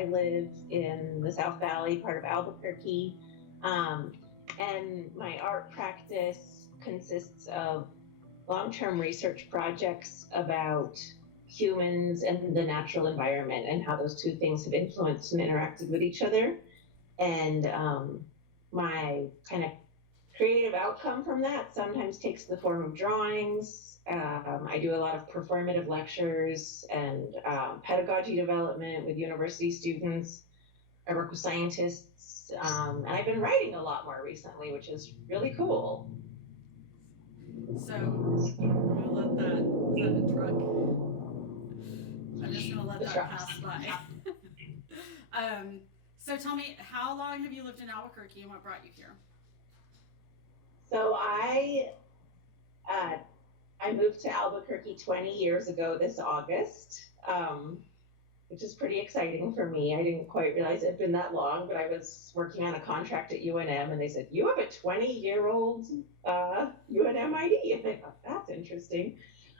I live in the South Valley, part of Albuquerque, um, and my art practice consists of long-term research projects about humans and the natural environment and how those two things have influenced and interacted with each other. And my kind of creative outcome from that sometimes takes the form of drawings. I do a lot of performative lectures and pedagogy development with university students. I work with scientists, and I've been writing a lot more recently, which is really cool. So I'm gonna let that. Is that a truck? I'm just gonna let The that trucks. pass by. um, so tell me, how long have you lived in Albuquerque and what brought you here? So uh, I moved to Albuquerque 20 years ago this August, which is pretty exciting for me. I didn't quite realize it had been that long, but I was working on a contract at UNM and they said, "You have a 20-year-old UNM ID." And I thought, that's interesting.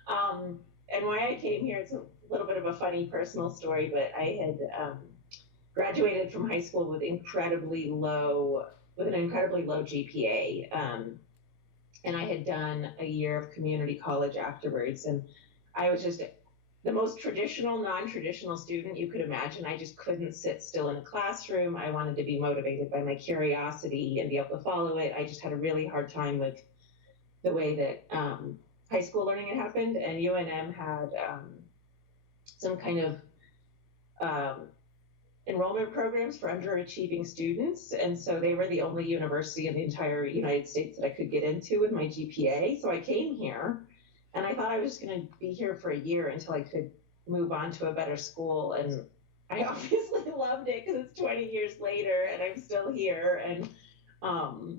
Um, and why I came here, it's a little bit of a funny personal story, but I had graduated from high school with an incredibly low GPA. And I had done a year of community college afterwards. And I was just the most traditional, non-traditional student you could imagine. I just couldn't sit still in a classroom. I wanted to be motivated by my curiosity and be able to follow it. I just had a really hard time with the way that high school learning had happened. And UNM had some kind of um, enrollment programs for underachieving students. And so they were the only university in the entire United States that I could get into with my GPA. So I came here and I thought I was going to be here for a year until I could move on to a better school. And I obviously loved it because it's 20 years later and I'm still here. And um,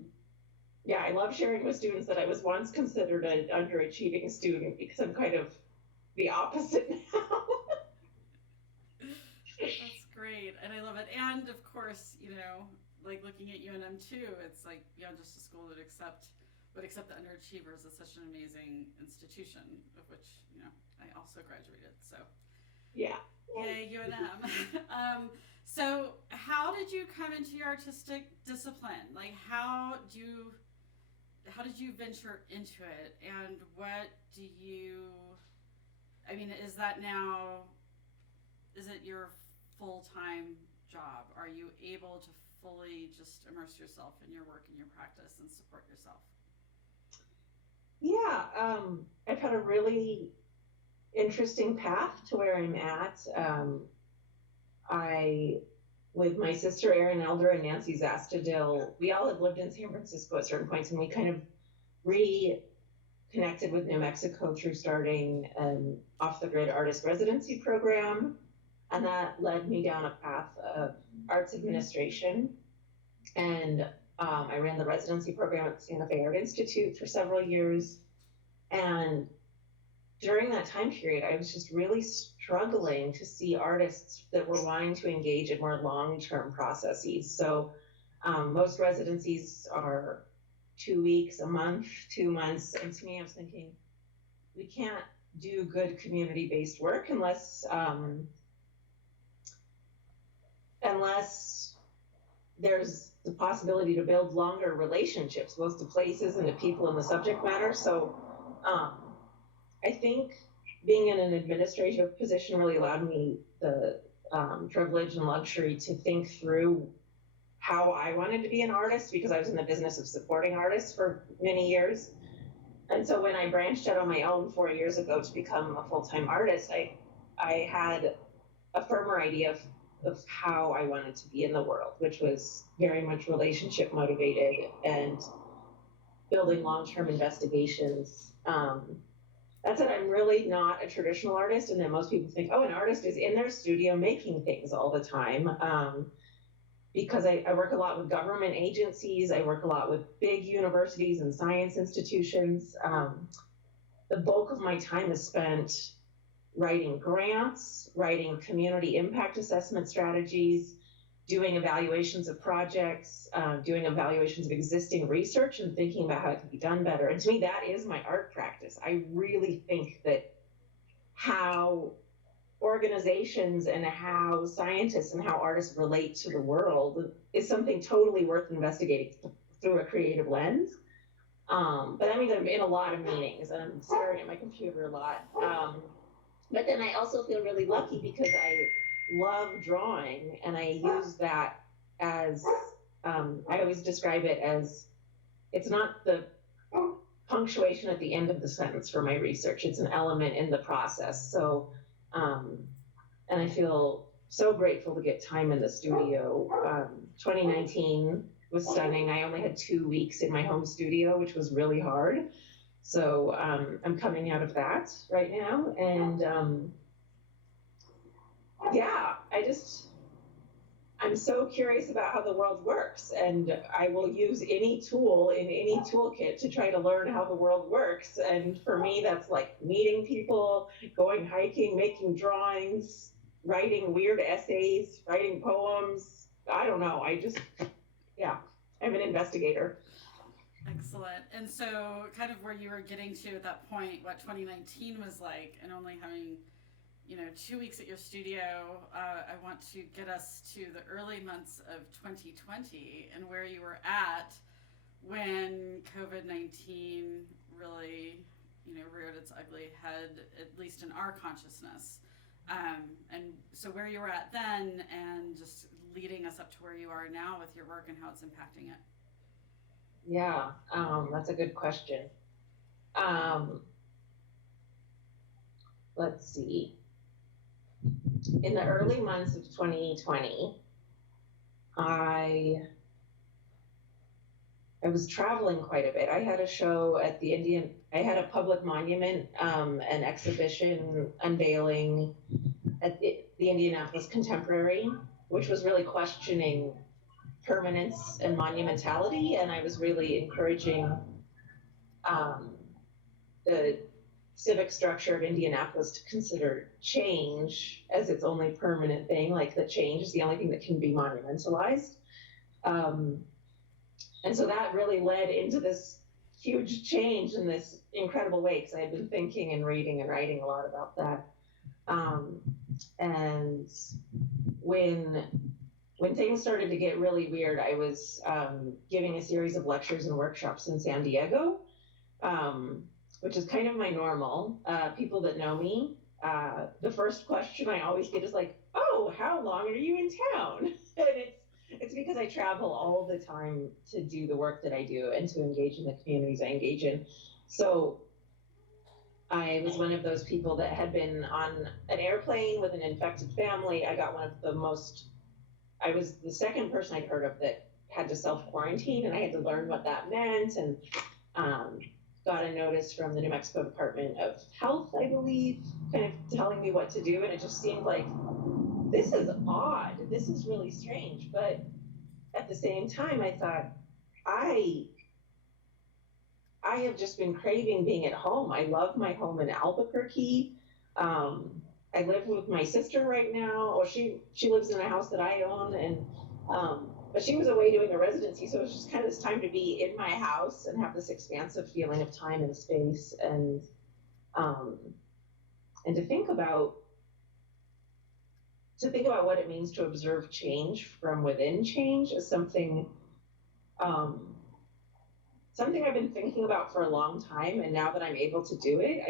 yeah, I love sharing with students that I was once considered an underachieving student because I'm kind of the opposite now. That's great, and I love it. And of course, like looking at UNM too, it's like beyond just a school that would accept the underachievers. It's such an amazing institution, of which I also graduated. So Yeah. yay UNM. So how did you come into your artistic discipline? Like how did you venture into it, and what do you? I mean, is it your full time job? Are you able to fully just immerse yourself in your work and your practice and support yourself? Yeah, I've had a really interesting path to where I'm at. I, with my sister Erin Elder and Nancy Zastadil, we all had lived in San Francisco at certain points, and we kind of reconnected with New Mexico through starting an off the grid artist residency program. And that led me down a path of arts administration. And I ran the residency program at the Santa Fe Art Institute for several years. And during that time period, I was just really struggling to see artists that were wanting to engage in more long-term processes. So most residencies are 2 weeks, a month, 2 months. And to me, I was thinking, we can't do good community-based work unless there's the possibility to build longer relationships, both to places and to people in the subject matter. So um, I think being in an administrative position really allowed me the privilege and luxury to think through how I wanted to be an artist because I was in the business of supporting artists for many years. And so when I branched out on my own 4 years ago to become a full-time artist, I had a firmer idea of how I wanted to be in the world, which was very much relationship motivated and building long-term investigations. That said, I'm really not a traditional artist, and then most people think, oh, an artist is in their studio making things all the time. Because I work a lot with government agencies, I work a lot with big universities and science institutions. The bulk of my time is spent writing grants, writing community impact assessment strategies, doing evaluations of projects, doing evaluations of existing research and thinking about how it can be done better. And to me, that is my art practice. I really think that how organizations and how scientists and how artists relate to the world is something totally worth investigating through a creative lens. But that means I'm in a lot of meetings and I'm staring at my computer a lot. But then I also feel really lucky because I love drawing and I use that as, I always describe it as, it's not the punctuation at the end of the sentence for my research, it's an element in the process. So, and I feel so grateful to get time in the studio. 2019 was stunning. I only had 2 weeks in my home studio, which was really hard. So I'm coming out of that right now. And yeah, I'm so curious about how the world works. And I will use any tool in any toolkit to try to learn how the world works. And for me, that's like meeting people, going hiking, making drawings, writing weird essays, writing poems. I don't know. Yeah, I'm an investigator. Excellent. And so, kind of where you were getting to at that point, what 2019 was like, and only having, 2 weeks at your studio, I want to get us to the early months of 2020 and where you were at when COVID-19 really, reared its ugly head, at least in our consciousness. And so where you were at then and just leading us up to where you are now with your work and how it's impacting it. Yeah, that's a good question. Let's see. In the early months of 2020, I was traveling quite a bit. I had a show at I had a public monument, an exhibition unveiling at the Indianapolis Contemporary, which was really questioning permanence and monumentality, and I was really encouraging the civic structure of Indianapolis to consider change as its only permanent thing, like that change is the only thing that can be monumentalized. And so that really led into this huge change in this incredible way, because I had been thinking and reading and writing a lot about that. And when things started to get really weird, I was giving a series of lectures and workshops in San Diego, which is kind of my normal. People that know me, the first question I always get is like, "Oh, how long are you in town?" And it's because I travel all the time to do the work that I do and to engage in the communities I engage in. So I was one of those people that had been on an airplane with an infected family. I was the second person I'd heard of that had to self-quarantine, and I had to learn what that meant, and got a notice from the New Mexico Department of Health, I believe, kind of telling me what to do, and it just seemed like, this is odd, this is really strange, but at the same time, I thought, I have just been craving being at home. I love my home in Albuquerque. I live with my sister right now, or she lives in a house that I own, and but she was away doing a residency, so it was just kind of this time to be in my house and have this expansive feeling of time and space, and to think about what it means to observe change from within change is something I've been thinking about for a long time, and now that I'm able to do it,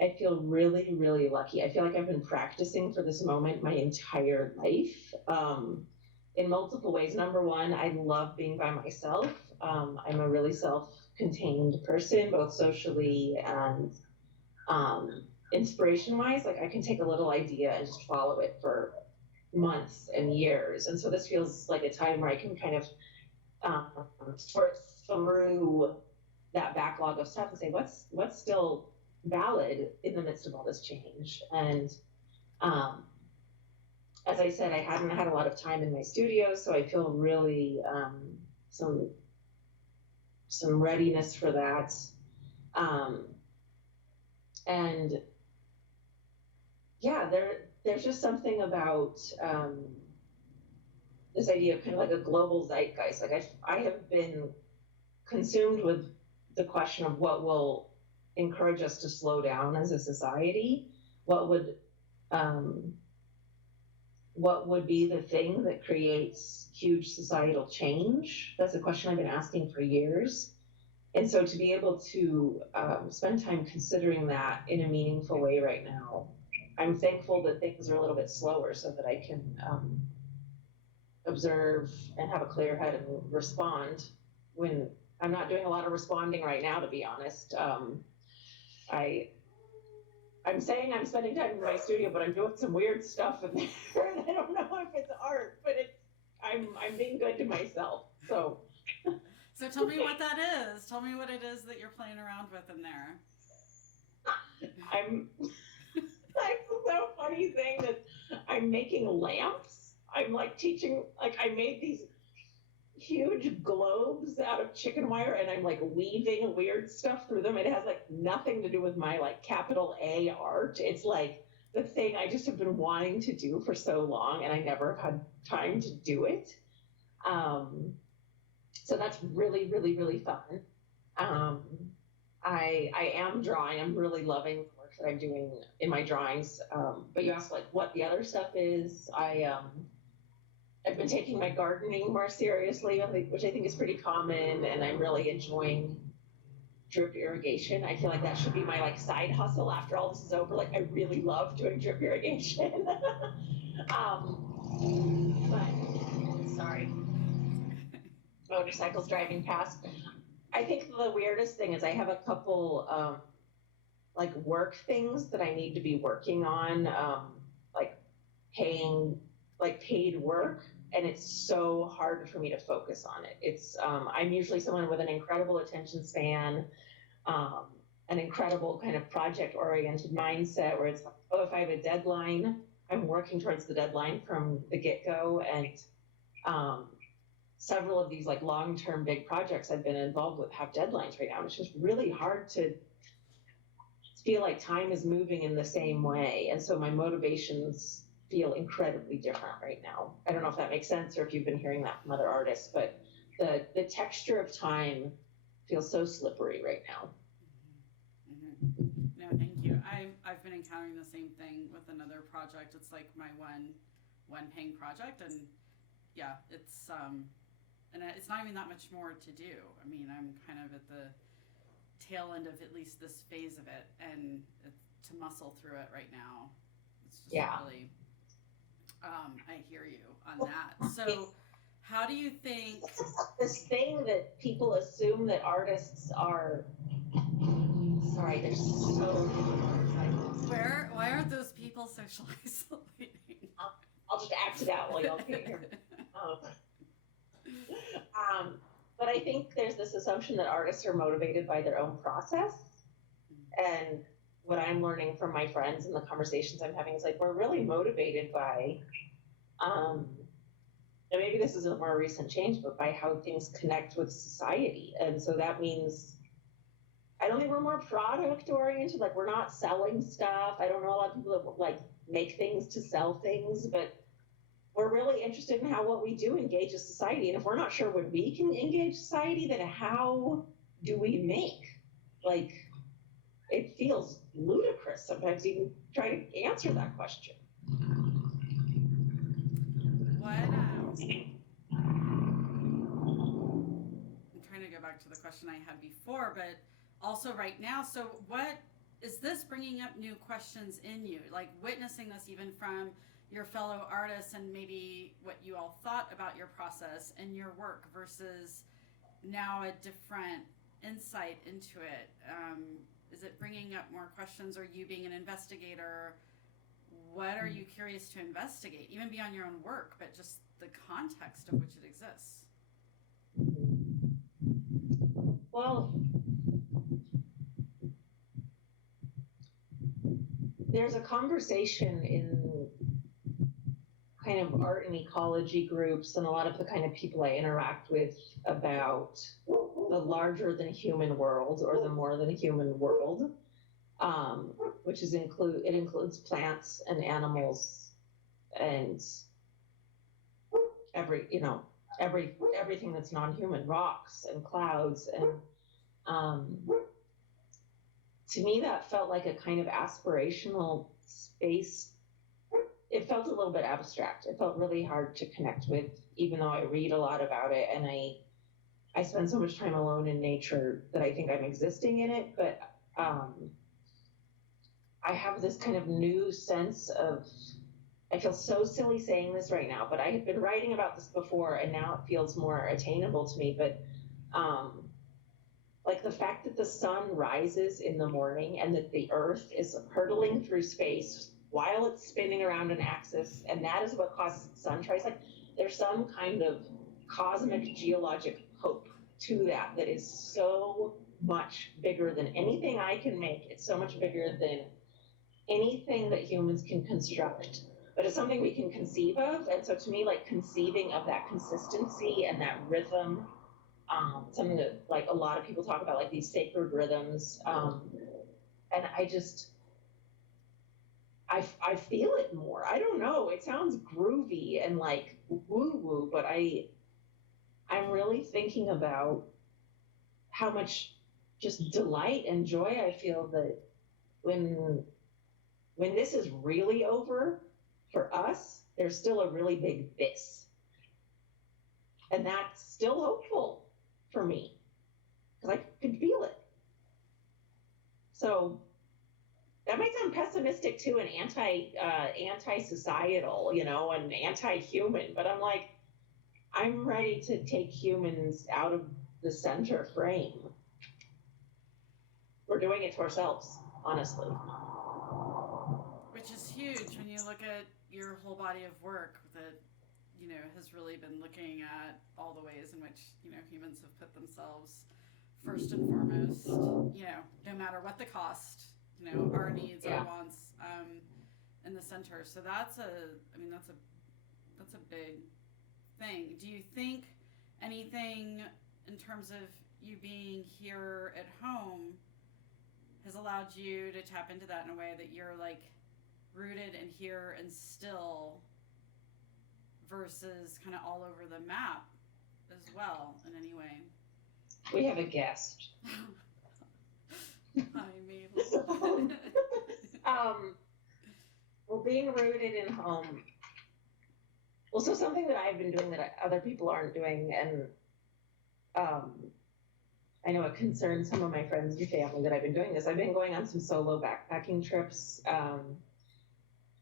I feel really, really lucky. I feel like I've been practicing for this moment my entire life, in multiple ways. Number one, I love being by myself. I'm a really self-contained person, both socially and inspiration-wise. Like, I can take a little idea and just follow it for months and years. And so this feels like a time where I can kind of sort through that backlog of stuff and say, what's still valid in the midst of all this change. And as I said, I hadn't had a lot of time in my studio, so I feel really some readiness for that. And yeah, there's just something about this idea of kind of like a global zeitgeist. Like I have been consumed with the question of what will encourage us to slow down as a society, what would um, what would be the thing that creates huge societal change? That's a question I've been asking for years. And so to be able to spend time considering that in a meaningful way right now, I'm thankful that things are a little bit slower so that I can observe and have a clear head and respond when I'm not doing a lot of responding right now, to be honest. I I'm saying I'm spending time in my studio, but I'm doing some weird stuff in there, and I don't know if it's art, but I'm being good to myself. So So tell me what that is. Tell me what it is that you're playing around with in there. I'm That's so funny thing that I'm making lamps. I'm like teaching, like I made these huge globes out of chicken wire and I'm like weaving weird stuff through them. It has like nothing to do with my like capital A art. It's like the thing I just have been wanting to do for so long and I never had time to do it. So that's really, really, really fun. Um, I am drawing. I'm really loving the work that I'm doing in my drawings. But you asked like what the other stuff is. I've been taking my gardening more seriously, which I think is pretty common, and I'm really enjoying drip irrigation. I feel like that should be my like side hustle after all this is over. Like I really love doing drip irrigation. But sorry, motorcycles driving past. I think the weirdest thing is I have a couple like work things that I need to be working on, like paying like paid work, and it's so hard for me to focus on it. It's I'm usually someone with an incredible attention span, um, an incredible kind of project oriented mindset where it's like, oh, if I have a deadline, I'm working towards the deadline from the get go, and um, several of these like long term big projects I've been involved with have deadlines right now. It's just really hard to feel like time is moving in the same way. And so my motivations feel incredibly different right now. I don't know if that makes sense or if you've been hearing that from other artists, but the texture of time feels so slippery right now. No, thank you. I've been encountering the same thing with another project. It's like my one paying project, and yeah, it's and it's not even that much more to do. I mean, I'm kind of at the tail end of at least this phase of it, and to muscle through it right now, it's just really. I hear you on that. So, how do you think this thing that people assume that artists are? Sorry, there's so many motorcycles. Why aren't those people social isolating? I'll just act it out while y'all can't hear. But I think there's this assumption that artists are motivated by their own process. And what I'm learning from my friends and the conversations I'm having is like, we're really motivated by, and maybe this is a more recent change, but by how things connect with society. And so that means, I don't think we're more product oriented. Like we're not selling stuff. I don't know a lot of people that like make things to sell things, but we're really interested in how what we do engages society. And if we're not sure when we can engage society, then how do we make? Like, it feels ludicrous sometimes even trying to answer that question. What, I'm trying to go back to the question I had before, but also right now, so what is this bringing up new questions in you? Like witnessing this even from your fellow artists and maybe what you all thought about your process and your work versus now a different insight into it. Is it bringing up more questions, or you being an investigator, what are you curious to investigate, even beyond your own work, but just the context of which it exists? Well, there's a conversation in kind of art and ecology groups and a lot of the kind of people I interact with about the larger than human world or the more than human world, which includes plants and animals and everything that's non-human, rocks and clouds, and to me that felt like a kind of aspirational space it felt a little bit abstract. It felt really hard to connect with, even though I read a lot about it, and I spend so much time alone in nature that I think I'm existing in it. But I have this kind of new sense of, I feel so silly saying this right now, but I had been writing about this before, and now it feels more attainable to me. But like the fact that the sun rises in the morning and that the earth is hurtling through space while it's spinning around an axis, and that is what causes the sun to rise. Like there's some kind of cosmic geologic hope to that is so much bigger than anything I can make. It's so much bigger than anything that humans can construct, but it's something we can conceive of. And so to me, like conceiving of that consistency and that rhythm, something that like a lot of people talk about, like these sacred rhythms, and I feel it more. I don't know, it sounds groovy and like woo woo, but I'm really thinking about how much just delight and joy I feel that when this is really over for us, there's still a really big this. And that's still hopeful for me because I can feel it. So that might sound pessimistic too and anti-societal, and anti-human, but I'm like, I'm ready to take humans out of the center frame. We're doing it to ourselves, honestly. Which is huge when you look at your whole body of work that, has really been looking at all the ways in which, humans have put themselves first and foremost, no matter what the cost, our needs, our wants, in the center. So that's a big thing. Do you think anything in terms of you being here at home has allowed you to tap into that in a way that you're like rooted and here and still versus kind of all over the map as well in any way? We have a guest. Hi, Mabel. Well, being rooted in home. Well, so something that I've been doing that other people aren't doing, and I know it concerns some of my friends and family that I've been doing this. I've been going on some solo backpacking trips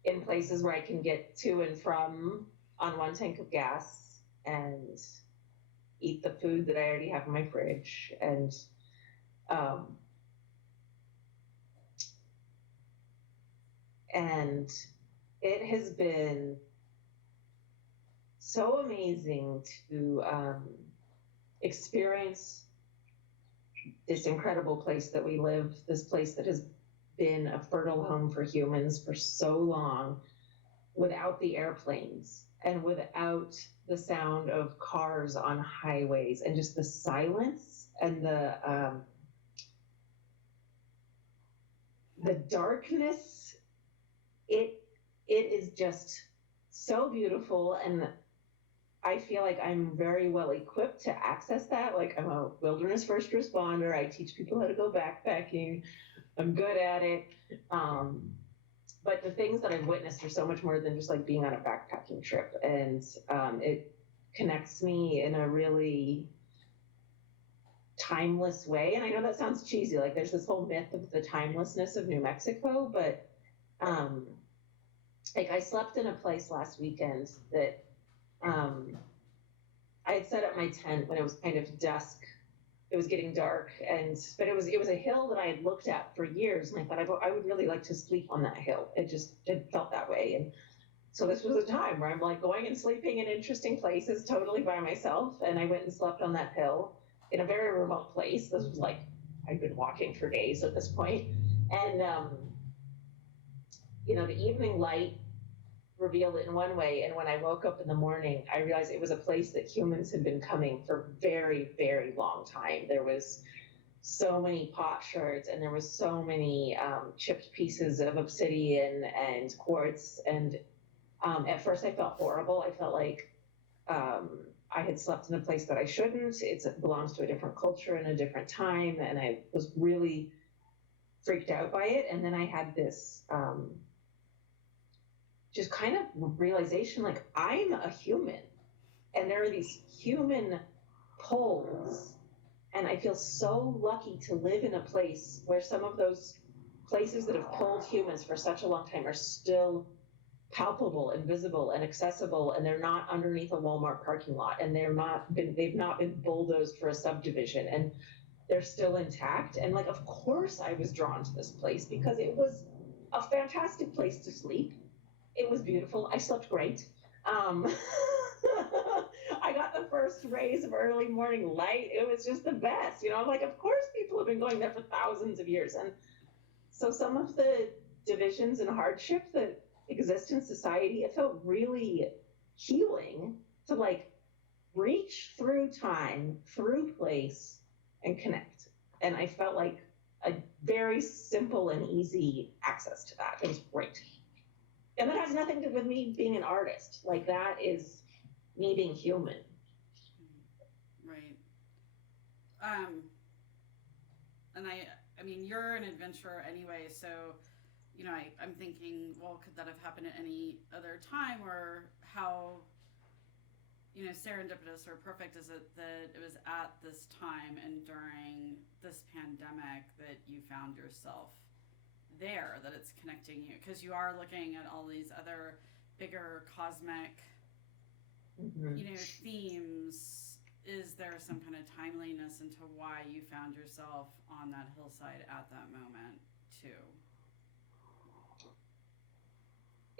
in places where I can get to and from on one tank of gas and eat the food that I already have in my fridge. And it has been so amazing to experience this incredible place that we live, this place that has been a fertile home for humans for so long, without the airplanes and without the sound of cars on highways, and just the silence and the darkness. It is just so beautiful, and I feel like I'm very well equipped to access that. Like, I'm a wilderness first responder. I teach people how to go backpacking. I'm good at it. But the things that I've witnessed are so much more than just like being on a backpacking trip. And it connects me in a really timeless way. And I know that sounds cheesy. Like, there's this whole myth of the timelessness of New Mexico, but like, I slept in a place last weekend that I had set up my tent when it was kind of dusk. It was getting dark, but it was a hill that I had looked at for years, and I thought I would really like to sleep on that hill. It felt that way. And so this was a time where I'm like going and sleeping in interesting places totally by myself. And I went and slept on that hill in a very remote place. This was like, I'd been walking for days at this point. And, the evening light revealed it in one way. And when I woke up in the morning, I realized it was a place that humans had been coming for a very, very long time. There was so many pot shards, and there was so many chipped pieces of obsidian and quartz. And at first I felt horrible. I felt like I had slept in a place that I shouldn't. It belongs to a different culture and a different time. And I was really freaked out by it. And then I had this just kind of realization, like, I'm a human and there are these human pulls. And I feel so lucky to live in a place where some of those places that have pulled humans for such a long time are still palpable and visible and accessible, and they're not underneath a Walmart parking lot, and they've not been bulldozed for a subdivision, and they're still intact. And like, of course I was drawn to this place because it was a fantastic place to sleep. It was beautiful. I slept great. Um, I got the first rays of early morning light. It was just the best. I'm like, of course people have been going there for thousands of years. And so some of the divisions and hardship that exist in society, it felt really healing to like reach through time, through place, and connect. And I felt like a very simple and easy access to that. It was great. And that has nothing to do with me being an artist. Like, that is me being human. Right. And I mean, you're an adventurer anyway, so, I'm thinking, well, could that have happened at any other time, or how, serendipitous or perfect is it that it was at this time and during this pandemic that you found yourself there, that it's connecting you, because you are looking at all these other bigger cosmic themes. Is there some kind of timeliness into why you found yourself on that hillside at that moment too?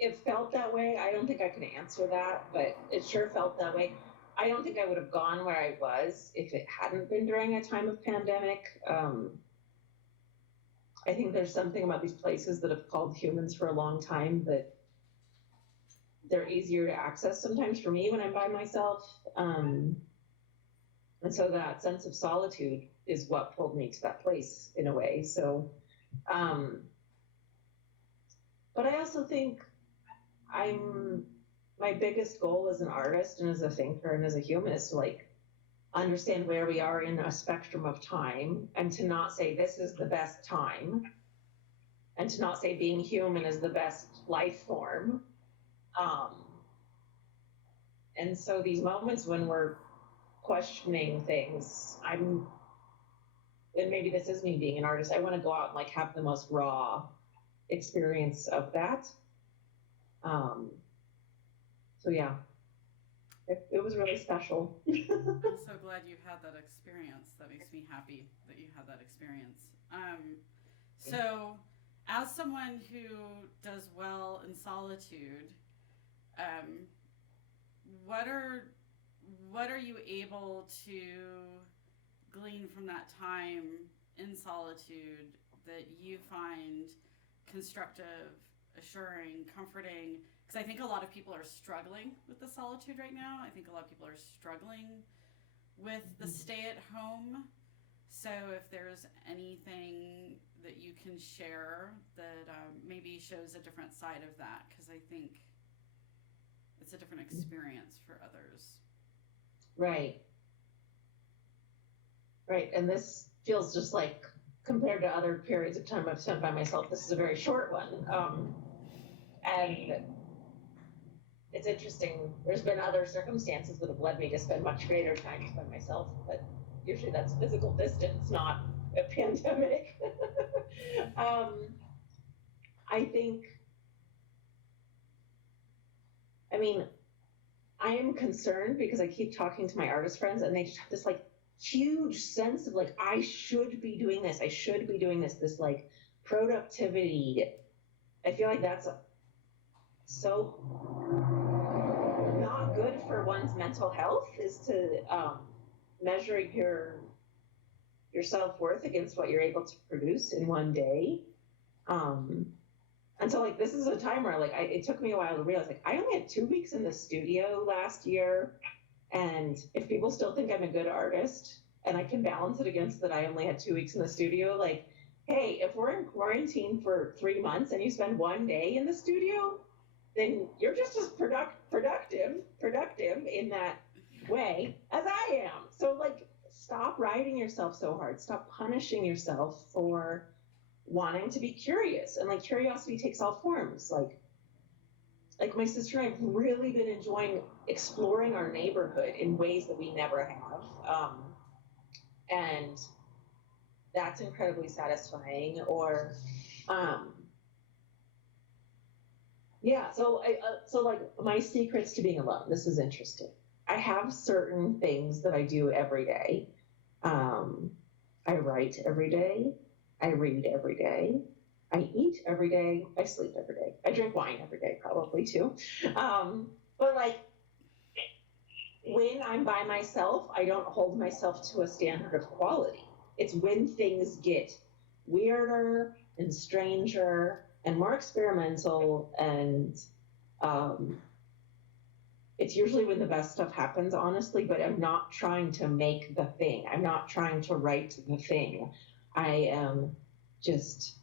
It felt that way. I don't think I can answer that, but it sure felt that way. I don't think I would have gone where I was if it hadn't been during a time of pandemic. I think there's something about these places that have called humans for a long time that they're easier to access sometimes for me when I'm by myself. And so that sense of solitude is what pulled me to that place in a way. So, but I also think my biggest goal as an artist and as a thinker and as a human is to like understand where we are in a spectrum of time, and to not say this is the best time, and to not say being human is the best life form. And so these moments when we're questioning things, and maybe this is me being an artist, I want to go out and like have the most raw experience of that. So yeah, it was really special. I'm so glad you had that experience. That makes me happy that you had that experience. So, as someone who does well in solitude, what are you able to glean from that time in solitude that you find constructive, assuring, comforting? Because I think a lot of people are struggling with the solitude right now. I think a lot of people are struggling with the stay at home. So if there's anything that you can share that maybe shows a different side of that, because I think it's a different experience for others. Right. And this feels just like, compared to other periods of time I've spent by myself, this is a very short one. And it's interesting. There's been other circumstances that have led me to spend much greater times by myself, but usually that's physical distance, not a pandemic. I am concerned because I keep talking to my artist friends and they just have this like huge sense of like, I should be doing this. This like productivity. I feel like that's so not good for one's mental health, is to measure your self-worth against what you're able to produce in one day. And so like, this is a time where like, it took me a while to realize like, I only had 2 weeks in the studio last year. And if people still think I'm a good artist and I can balance it against that I only had 2 weeks in the studio, like, hey, if we're in quarantine for 3 months and you spend 1 day in the studio, then you're just as productive in that way as I am. So like, stop riding yourself so hard. Stop punishing yourself for wanting to be curious. And like, curiosity takes all forms. Like, like my sister and I have really been enjoying exploring our neighborhood in ways that we never have. And that's incredibly satisfying. Or, um, yeah, so like my secrets to being alone. This is interesting. I have certain things that I do every day. Um, I write every day. I read every day. I eat every day. I sleep every day. I drink wine every day, probably too. But like when I'm by myself, I don't hold myself to a standard of quality. It's when things get weirder and stranger and more experimental, and um, it's usually when the best stuff happens, honestly. But I'm not trying to make the thing. I'm not trying to write the thing. I am just,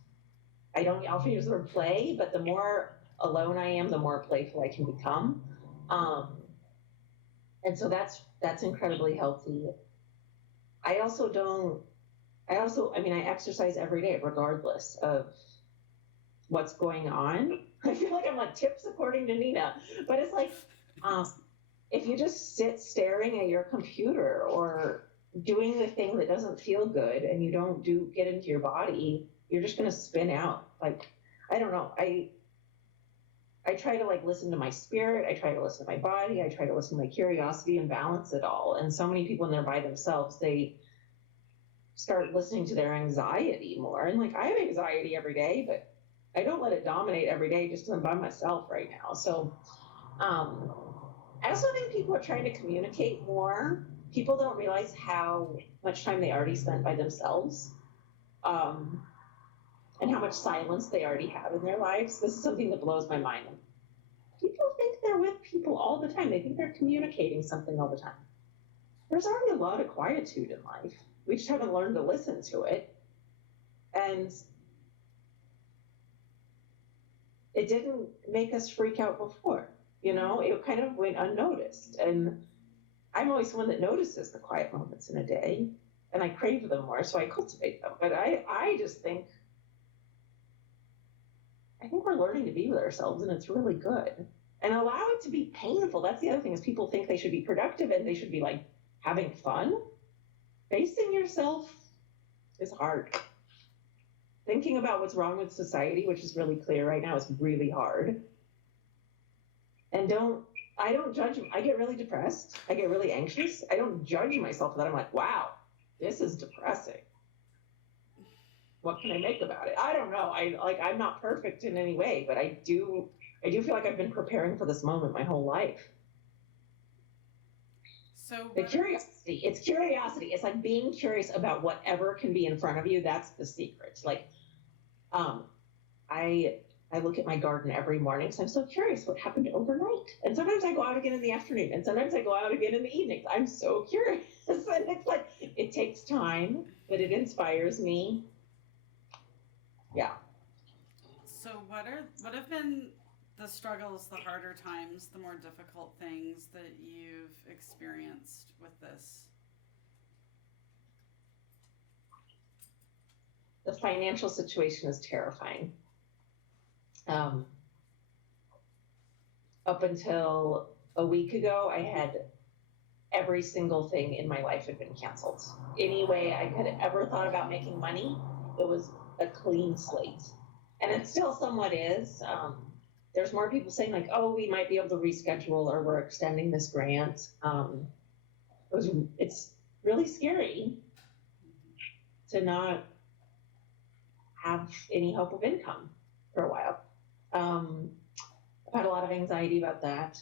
I don't often use the word play, but the more alone I am, the more playful I can become. Um, and so that's incredibly healthy. I also don't, I mean, I exercise every day regardless of what's going on. I feel like I'm like tips according to Nina, but it's like, um, if you just sit staring at your computer or doing the thing that doesn't feel good and you don't get into your body, you're just going to spin out. Like, I don't know. I try to like listen to my spirit. I try to listen to my body. I try to listen to my curiosity and balance it all. And so many people when they're by themselves, they start listening to their anxiety more. And like, I have anxiety every day, but I don't let it dominate every day just because I'm by myself right now. So, I also think people are trying to communicate more. People don't realize how much time they already spent by themselves, um, and how much silence they already have in their lives. This is something that blows my mind. People think they're with people all the time. They think they're communicating something all the time. There's already a lot of quietude in life. We just haven't learned to listen to it. And it didn't make us freak out before. It kind of went unnoticed. And I'm always the one that notices the quiet moments in a day, and I crave them more, so I cultivate them. But I just think, we're learning to be with ourselves, and it's really good. And allow it to be painful. That's the other thing, is people think they should be productive and they should be like having fun. Facing yourself is hard. Thinking about what's wrong with society, which is really clear right now, is really hard. And I don't judge. I get really depressed. I get really anxious. I don't judge myself for that. I'm like, wow, this is depressing. What can I make about it? I don't know. I'm not perfect in any way, but I do feel like I've been preparing for this moment my whole life. So the curiosity, it's curiosity. It's like being curious about whatever can be in front of you. That's the secret. Like, I look at my garden every morning, so I'm so curious what happened overnight. And sometimes I go out again in the afternoon, and sometimes I go out again in the evenings. I'm so curious. And it's like, it takes time, but it inspires me. Yeah. So what have been the struggles, the harder times, the more difficult things that you've experienced with this? The financial situation is terrifying. Up until a week ago, I had every single thing in my life had been canceled. Any way I could have ever thought about making money, it was a clean slate. And it still somewhat is. There's more people saying like, oh, we might be able to reschedule, or we're extending this grant. It's really scary to not have any hope of income for a while. I've had a lot of anxiety about that.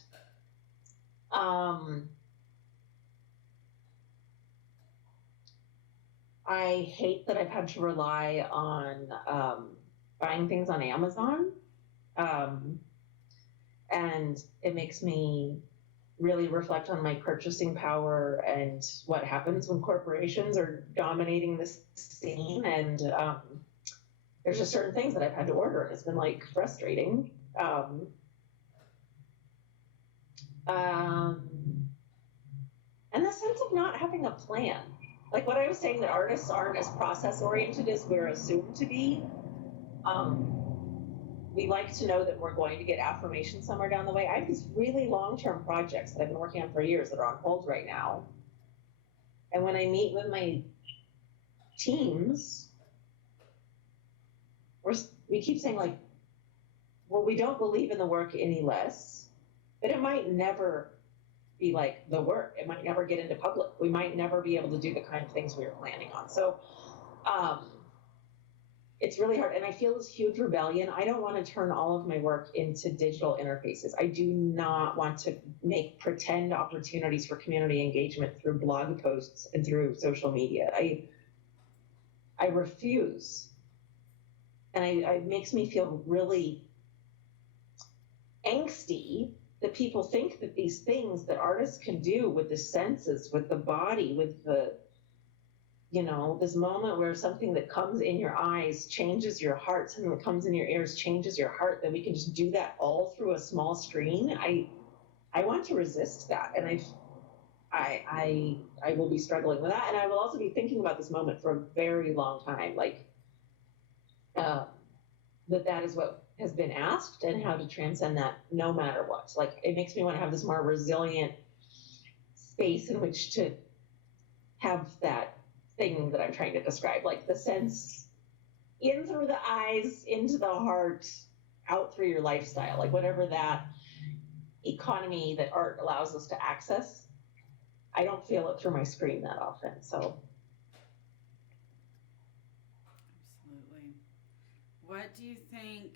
I hate that I've had to rely on buying things on Amazon. And it makes me really reflect on my purchasing power and what happens when corporations are dominating this scene. And there's just certain things that I've had to order, and it's been like frustrating. And the sense of not having a plan. Like what I was saying, that artists aren't as process oriented as we're assumed to be. we like to know that we're going to get affirmation somewhere down the way. I have these really long-term projects that I've been working on for years that are on hold right now. And when I meet with my teams, we keep saying like, well, we don't believe in the work any less, but it might never be like the work. It might never get into public. We might never be able to do the kind of things we were planning on. So it's really hard. And I feel this huge rebellion. I don't want to turn all of my work into digital interfaces. I do not want to make pretend opportunities for community engagement through blog posts and through social media. I refuse. And it makes me feel really angsty that people think that these things that artists can do with the senses, with the body, with the, this moment where something that comes in your eyes changes your heart, something that comes in your ears changes your heart, that we can just do that all through a small screen. I want to resist that. And I will be struggling with that. And I will also be thinking about this moment for a very long time, like that is what has been asked and how to transcend that no matter what. Like, it makes me want to have this more resilient space in which to have that thing that I'm trying to describe, like the sense in through the eyes, into the heart, out through your lifestyle, like whatever that economy that art allows us to access. I don't feel it through my screen that often, so. Absolutely. What do you think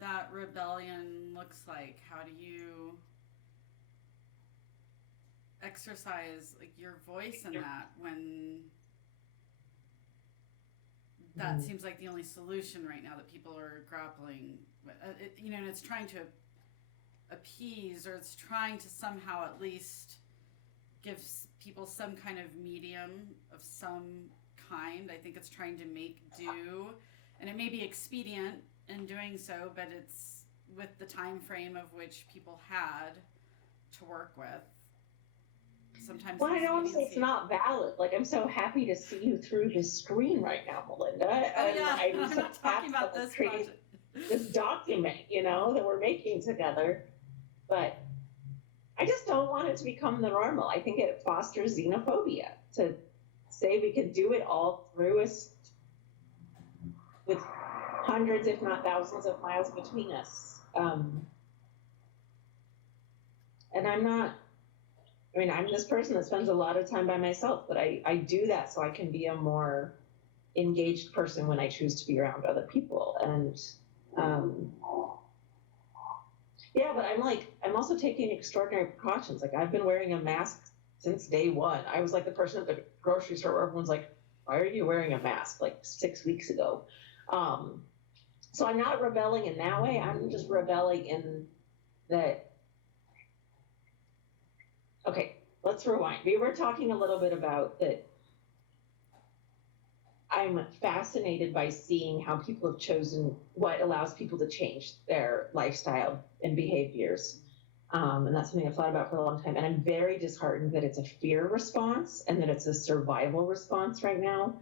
that rebellion looks like? How do you exercise like your voice in that when that seems like the only solution right now that people are grappling with? And it's trying to appease, or it's trying to somehow at least give people some kind of medium of some kind. I think it's trying to make do, and it may be expedient in doing so, but it's with the time frame of which people had to work with. Sometimes I don't want to say it's not valid. Like, I'm so happy to see you through this screen right now, Melinda. Oh yeah, I'm not talking about this project. This document, that we're making together. But I just don't want it to become the normal. I think it fosters xenophobia to say we could do it all through us with hundreds, if not thousands of miles between us. And I'm this person that spends a lot of time by myself, but I do that so I can be a more engaged person when I choose to be around other people. And yeah, but I'm also taking extraordinary precautions. Like, I've been wearing a mask since day one. I was like the person at the grocery store where everyone's like, why are you wearing a mask, like 6 weeks ago? So I'm not rebelling in that way. I'm just rebelling in that. Okay, let's rewind. We were talking a little bit about that. I'm fascinated by seeing how people have chosen what allows people to change their lifestyle and behaviors. And that's something I've thought about for a long time. And I'm very disheartened that it's a fear response and that it's a survival response right now.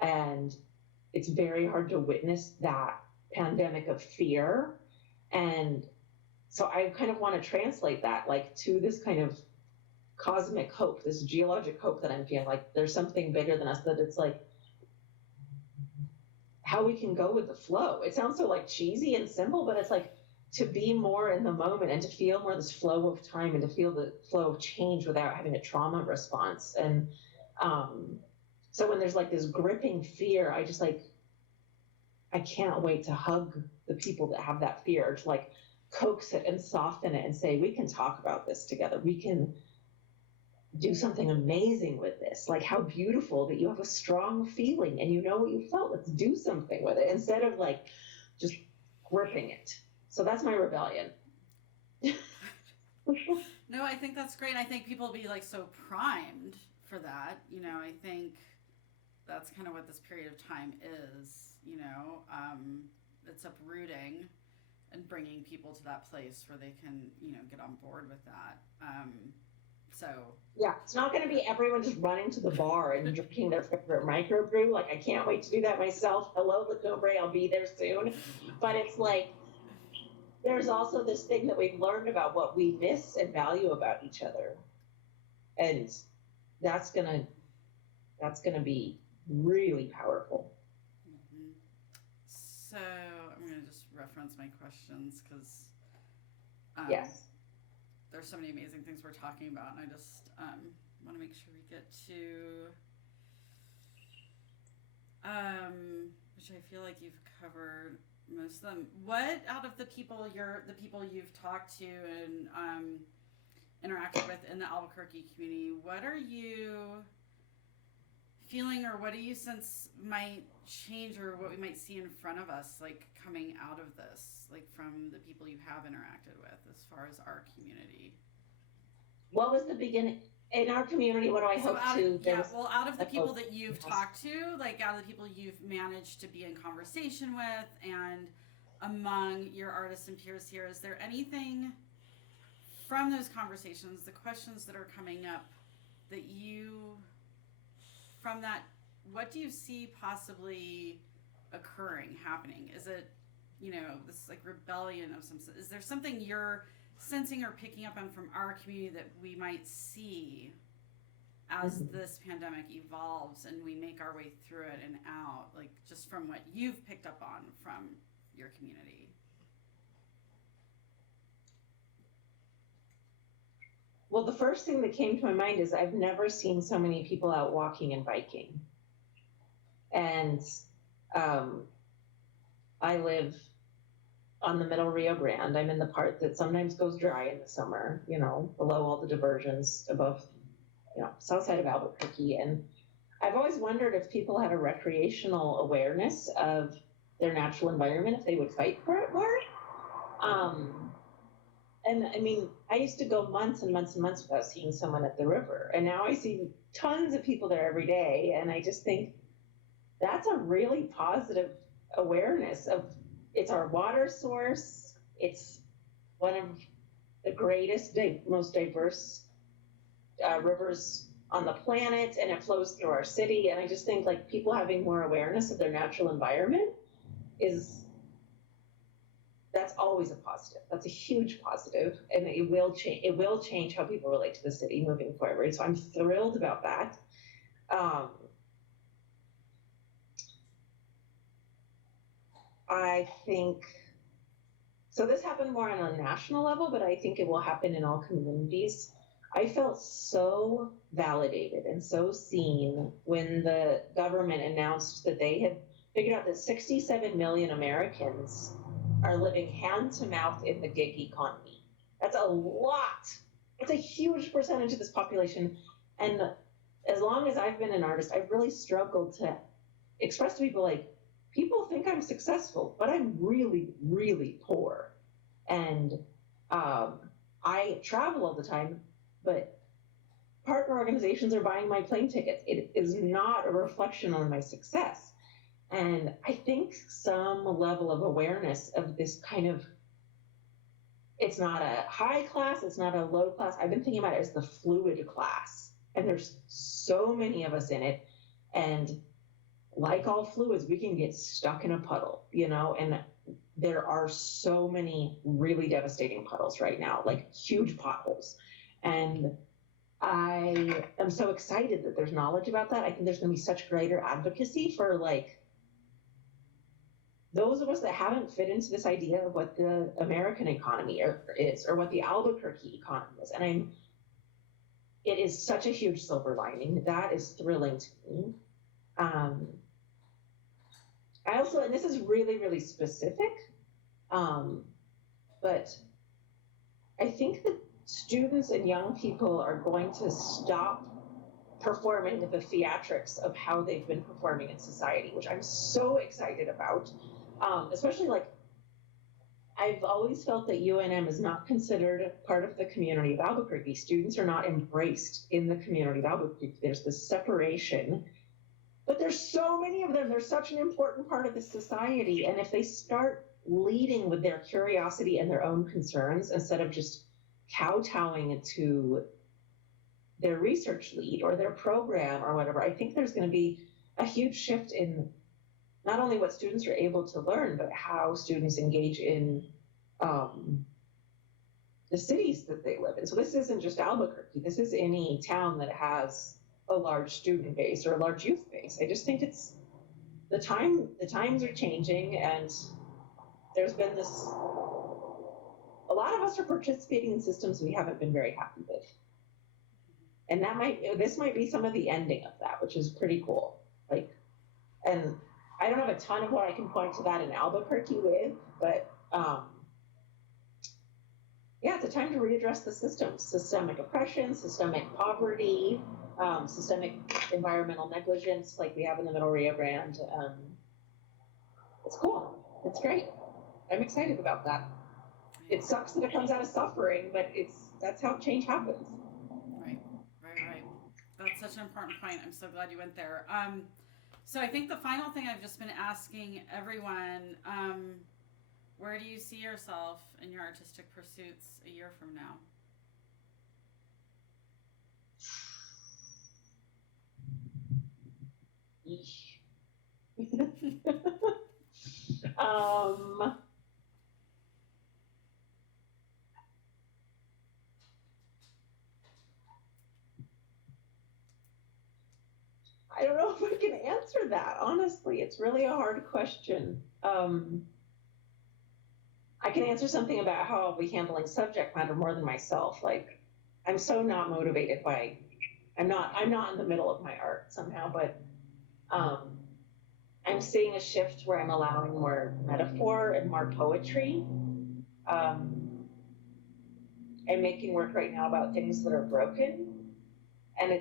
And it's very hard to witness that pandemic of fear. And so I kind of want to translate that like to this kind of cosmic hope, this geologic hope that I'm feeling, like there's something bigger than us, that it's like how we can go with the flow. It sounds so like cheesy and simple, but it's like to be more in the moment and to feel more this flow of time and to feel the flow of change without having a trauma response. And so when there's like this gripping fear, I can't wait to hug the people that have that fear, to like coax it and soften it and say, we can talk about this together. We can do something amazing with this. Like, how beautiful that you have a strong feeling and you know what you felt. Let's do something with it instead of like just gripping it. So that's my rebellion. No, I think that's great. I think people will be like so primed for that. I think that's kind of what this period of time is. It's uprooting and bringing people to that place where they can, get on board with that. So Yeah, it's not going to be everyone just running to the bar and drinking their favorite microbrew. Like, I can't wait to do that myself. Hello, Lacobre, I'll be there soon. But it's like, there's also this thing that we've learned about what we miss and value about each other. And that's gonna be really powerful. mhm. So I'm gonna just reference my questions because Yes. there's so many amazing things we're talking about, and I just want to make sure we get to which I feel like you've covered most of them. What out of the people you've talked to and interacted with in the Albuquerque community, what are you feeling, or what do you sense might change, or what we might see in front of us, like coming out of this, like from the people you have interacted with, as far as our community? What was the beginning in our community? What do I hope to? Out of the people that you've talked to, like out of the people you've managed to be in conversation with, and among your artists and peers here, is there anything from those conversations, the questions that are coming up, that you, from that, what do you see possibly occurring, happening? Is it, this like rebellion of some, is there something you're sensing or picking up on from our community that we might see as this pandemic evolves and we make our way through it and out, like just from what you've picked up on from your community? Well, the first thing that came to my mind is I've never seen so many people out walking and biking. And I live on the middle Rio Grande. I'm in the part that sometimes goes dry in the summer, below all the diversions, above, south side of Albuquerque. And I've always wondered if people had a recreational awareness of their natural environment, if they would fight for it more. And I mean, I used to go months and months and months without seeing someone at the river. And now I see tons of people there every day. And I just think that's a really positive awareness of, it's our water source. It's one of the greatest, most diverse rivers on the planet, and it flows through our city. And I just think like people having more awareness of their natural environment that's always a positive. That's a huge positive, and it will change. It will change how people relate to the city moving forward. So I'm thrilled about that. I think so. This happened more on a national level, but I think it will happen in all communities. I felt so validated and so seen when the government announced that they had figured out that 67 million Americans are living hand to mouth in the gig economy. That's a lot. It's a huge percentage of this population. And as long as I've been an artist, I've really struggled to express to people, like, people think I'm successful, but I'm really, really poor. And I travel all the time, but partner organizations are buying my plane tickets. It is not a reflection on my success. And I think some level of awareness of this kind of, it's not a high class, it's not a low class. I've been thinking about it as the fluid class. And there's so many of us in it. And like all fluids, we can get stuck in a puddle, and there are so many really devastating puddles right now, like huge potholes. And I am so excited that there's knowledge about that. I think there's going to be such greater advocacy for like those of us that haven't fit into this idea of what the American economy is, or what the Albuquerque economy is. And it is such a huge silver lining. That is thrilling to me. I also, and this is really, really specific, but I think that students and young people are going to stop performing the theatrics of how they've been performing in society, which I'm so excited about. Especially like, I've always felt that UNM is not considered part of the community of Albuquerque. Students are not embraced in the community of Albuquerque. There's this separation, but there's so many of them. They're such an important part of the society. And if they start leading with their curiosity and their own concerns, instead of just kowtowing to their research lead or their program or whatever. I think there's going to be a huge shift in not only what students are able to learn, but how students engage in the cities that they live in. So this isn't just Albuquerque. This is any town that has a large student base or a large youth base. I just think it's the times are changing, and there's been this, a lot of us are participating in systems we haven't been very happy with. And this might be some of the ending of that, which is pretty cool. Like, and I don't have a ton of what I can point to that in Albuquerque with, but yeah, it's a time to readdress the systems: systemic oppression, systemic poverty, systemic environmental negligence, like we have in the Middle Rio Grande. It's cool. It's great. I'm excited about that. It sucks that it comes out of suffering, but that's how change happens. Right. That's such an important point. I'm so glad you went there. So I think the final thing I've just been asking everyone, where do you see yourself in your artistic pursuits a year from now? I don't know if I can answer that. Honestly, it's really a hard question. I can answer something about how I'll be handling subject matter more than myself. Like, I'm so not motivated by, I'm not in the middle of my art somehow, but I'm seeing a shift where I'm allowing more metaphor and more poetry. I'm making work right now about things that are broken, and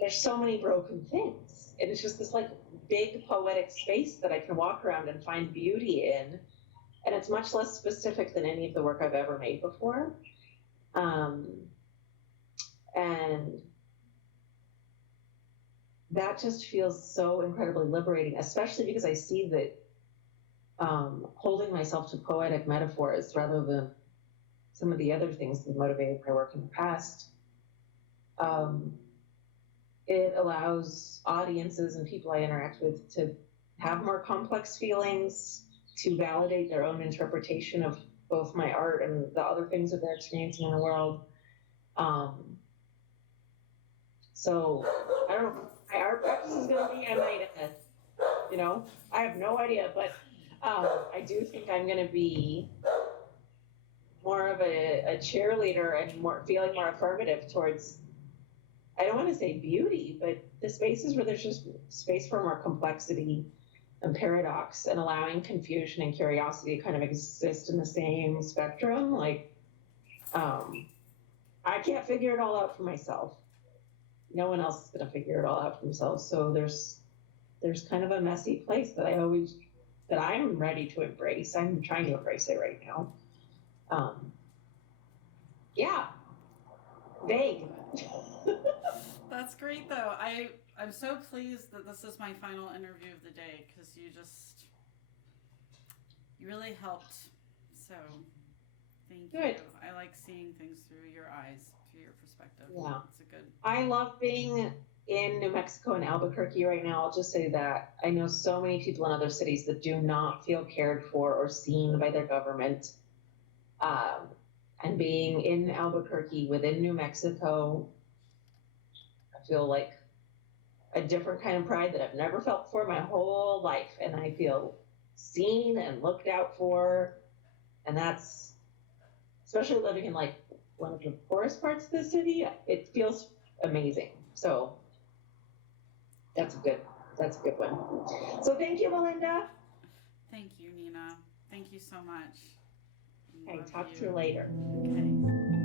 there's so many broken things, and it's just this like big poetic space that I can walk around and find beauty in, and it's much less specific than any of the work I've ever made before, and that just feels so incredibly liberating, especially because I see that holding myself to poetic metaphors rather than some of the other things that motivated my work in the past, it allows audiences and people I interact with to have more complex feelings, to validate their own interpretation of both my art and the other things that they're experiencing in the world. So I don't know, my art practice is going to be, I have no idea, but I do think I'm going to be more of a cheerleader and feeling more affirmative towards, I don't want to say beauty, but the spaces where there's just space for more complexity and paradox, and allowing confusion and curiosity to kind of exist in the same spectrum. Like, I can't figure it all out for myself. No one else is going to figure it all out for themselves. So there's kind of a messy place that I'm ready to embrace. I'm trying to embrace it right now. Yeah, vague. That's great, though. I'm so pleased that this is my final interview of the day, because you really helped. So thank you. I like seeing things through your eyes, through your perspective. Yeah, it's a good. I love being in New Mexico and Albuquerque right now. I'll just say that I know so many people in other cities that do not feel cared for or seen by their government. And being in Albuquerque within New Mexico, I feel like a different kind of pride that I've never felt for my whole life. And I feel seen and looked out for. And that's, especially living in like one of the poorest parts of the city, it feels amazing. So that's a good one. So thank you, Melinda. Thank you, Nina. Thank you so much. Okay, talk to you later. Okay.